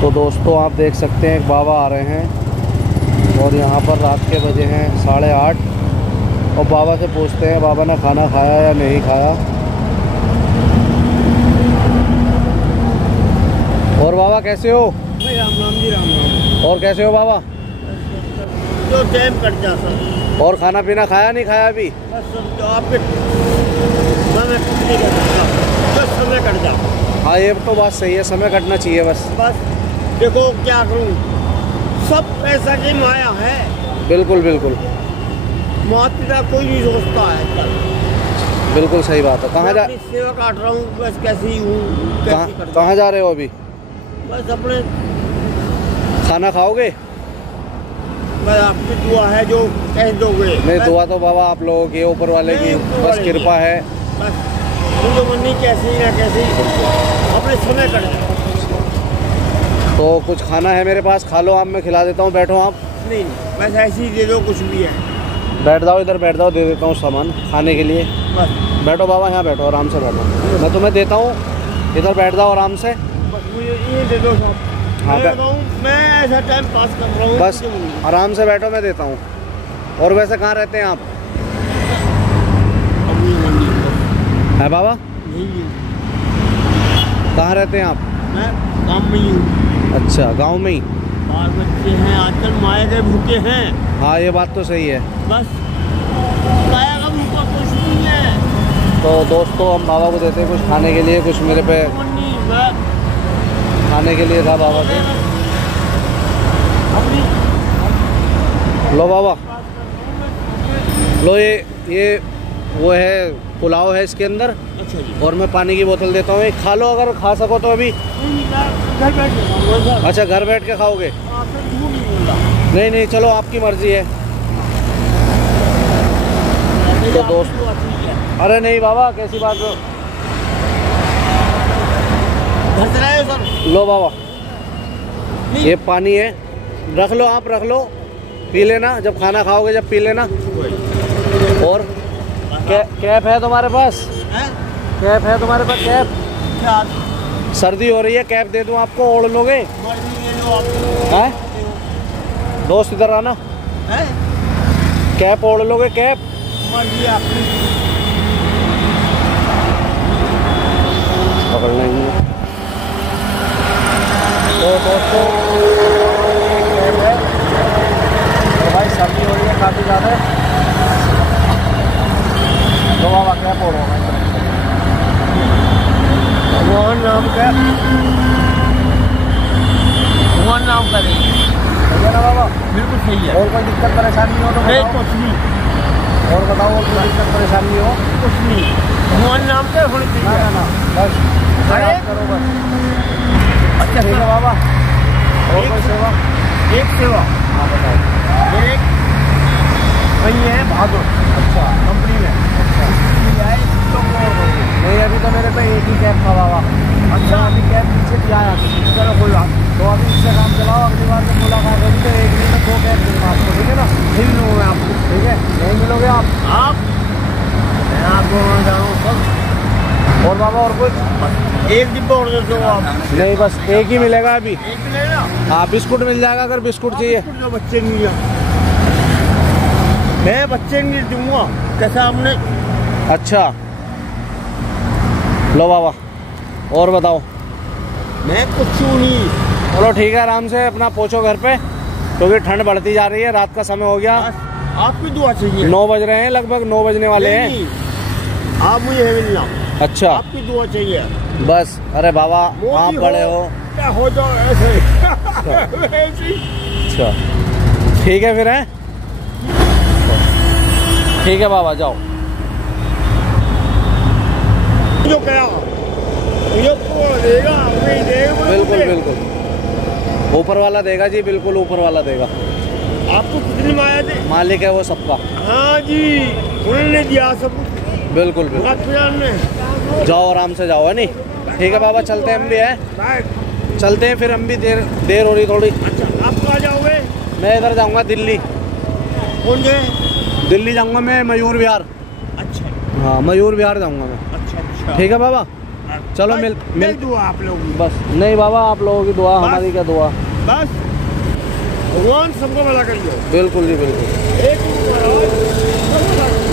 तो दोस्तों आप देख सकते हैं बाबा आ रहे हैं और यहाँ पर रात के बजे हैं 8:30 और बाबा से पूछते हैं बाबा ने खाना खाया या नहीं खाया। और बाबा कैसे हो? राम राम जी, राम राम। और कैसे हो बाबा? जो टाइम कट जाता। और खाना पीना खाया नहीं खाया अभी? बस जो आपके समय कट जाता। हाँ ये तो बात सही है, समय कटना चाहिए बस। देखो क्या करूं, सब पैसा की माया है। बिल्कुल बिल्कुल माता पिता कोई नहीं सोचता है कल। बिल्कुल सही बात है। कहाँ जा सेवा काट रहा हूँ, बस कैसी हूँ। कहाँ जा रहे हो अभी? बस अपने खाना खाओगे? बस आपकी दुआ है जो कह दोगे। नहीं दुआ तो बाबा आप लोगों की, ऊपर वाले की बस कृपा है। बस तो मनी कैसी ना कैसी अपने समय कट जाए। तो कुछ खाना है मेरे पास, खा लो आप, मैं खिला देता हूँ। बैठो आप। नहीं बस ऐसे ही दे दो, कुछ भी है। बैठ जाओ, इधर बैठ जाओ, दे देता हूँ सामान खाने के लिए। बस बैठो बाबा, यहाँ बैठो, आराम से बैठो, मैं तुम्हें देता हूँ। इधर बैठ जाओ आराम से। बस मुझे ये दे दो सब। हाँ मैं ऐसा टाइम पास कर रहा हूँ। बस आराम से बैठो, मैं देता हूँ। और वैसे कहाँ रहते हैं आप? है बाबा? कहाँ रहते हैं आप? मैं गाँव में ही हूँ। अच्छा गांव में ही। बाल बच्चे हैं आजकल, माया के भूखे हैं। हाँ ये बात तो सही है। बस माया का भूखा कुछ नहीं है। तो दोस्तों हम बाबा को देते हैं कुछ खाने के लिए, कुछ मेरे पे खाने के लिए था बाबा के। लो बाबा लो, ये वो है पुलाव है इसके अंदर। अच्छा जी। और मैं पानी की बोतल देता हूँ, एक खा लो अगर खा सको तो अभी। घर बैठ के। अच्छा घर बैठ के खाओगे? नहीं नहीं चलो आपकी मर्जी है। तो दोस्त अरे नहीं बाबा कैसी बात हो। लो बाबा ये पानी है, रख लो आप, रख लो, पी लेना जब खाना खाओगे, जब पी लेना। और कैप है तुम्हारे पास? कैप है तुम्हारे पास? कैप सर्दी हो रही है, कैप दे दूं आपको, ओढ़ लोगे? हैं दोस्त इधर आना, कैप ओढ़ लोगे? कैप पकड़ लेंगे। तो दोस्तों कैप है और भाई सर्दी हो रही है काफ़ी ज़्यादा। तो बाबा कैप ओढ़ो, भगवान नाम का भगवान नाम करेंगे, सही है ना बाबा? बिल्कुल सही है। और कोई दिक्कत परेशानी हो तो नहीं बताओ। कुछ नहीं। और बताओ और कोई दिक्कत परेशानी हो? कुछ नहीं, भगवान नाम का होनी चाहिए। ना बस प्रयास करो बस। अच्छा ठीक है बाबा। और कोई सेवा? एक सेवा। हाँ बताओ। एक वही है बहादुर। अच्छा कंपनी में। अच्छा नहीं अभी तो मेरे पे एक ही कैब था बाबा। अच्छा अभी कैब पीछे भी आया। चलो कोई बात। तो अभी इससे काम चलाओ, अगली बार जब मुलाकात होगी तो एक दिन में 2 कैब दूँगा आपको, ठीक है ना? नहीं मिलूँगा आपको। ठीक है नहीं मिलोगे आप? मैं आपको जाऊँ सब। और बाबा और कुछ? एक डिब्बा और दे दो आप। नहीं बस एक ही मिलेगा अभी। एक मिलेगा? हाँ बिस्कुट मिल जाएगा अगर बिस्कुट चाहिए। जो बच्चे नहीं है मैं बच्चे नहीं दूंगा, कैसा आपने। अच्छा लो बाबा और बताओ। मैं कुछ नहीं। चलो ठीक है, आराम से अपना पहुँचो घर पे क्योंकि ठंड बढ़ती जा रही है, रात का समय हो गया। आपकी दुआ चाहिए। 9 बज रहे हैं, लगभग 9 बजने वाले हैं। आप मुझे है मिलना। अच्छा आपकी दुआ चाहिए बस। अरे बाबा आप बड़े हो। क्या हो जाओ ऐसे। अच्छा ठीक है फिर है, ठीक है बाबा जाओ। जो क्या ये देगा बिल्कुल बिल्कुल ऊपर वाला देगा जी, बिल्कुल ऊपर वाला देगा। आपको कितनी माया दे? मालिक है वो सबका। हाँ जी उन्होंने दिया सब। बिल्कुल बिल्कुल जाओ आराम से जाओ, है नहीं? ठीक है बाबा चलते हैं हम भी, है चलते हैं फिर हम भी, देर हो रही थोड़ी। अच्छा आप कहाँ जाओगे? मैं इधर जाऊंगा दिल्ली। कौन जगह? दिल्ली जाऊंगा मैं, मयूर विहार। अच्छा हाँ मयूर विहार जाऊंगा मैं। अच्छा अच्छा ठीक है बाबा। चलो बस मिल दुआ आप लोगों की। बस नहीं बाबा, आप लोगों की दुआ, बस। हमारी क्या दुआ। बस भगवान सबको भला करिए। बिल्कुल जी बिल्कुल। एक महाराज सबको भला करिए।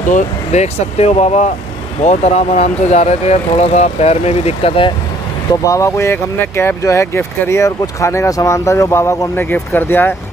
तो देख सकते हो बाबा बहुत आराम से जा रहे थे, थोड़ा सा पैर में भी दिक्कत है। तो बाबा को एक हमने कैप जो है गिफ्ट करी है और कुछ खाने का सामान था जो बाबा को हमने गिफ्ट कर दिया है।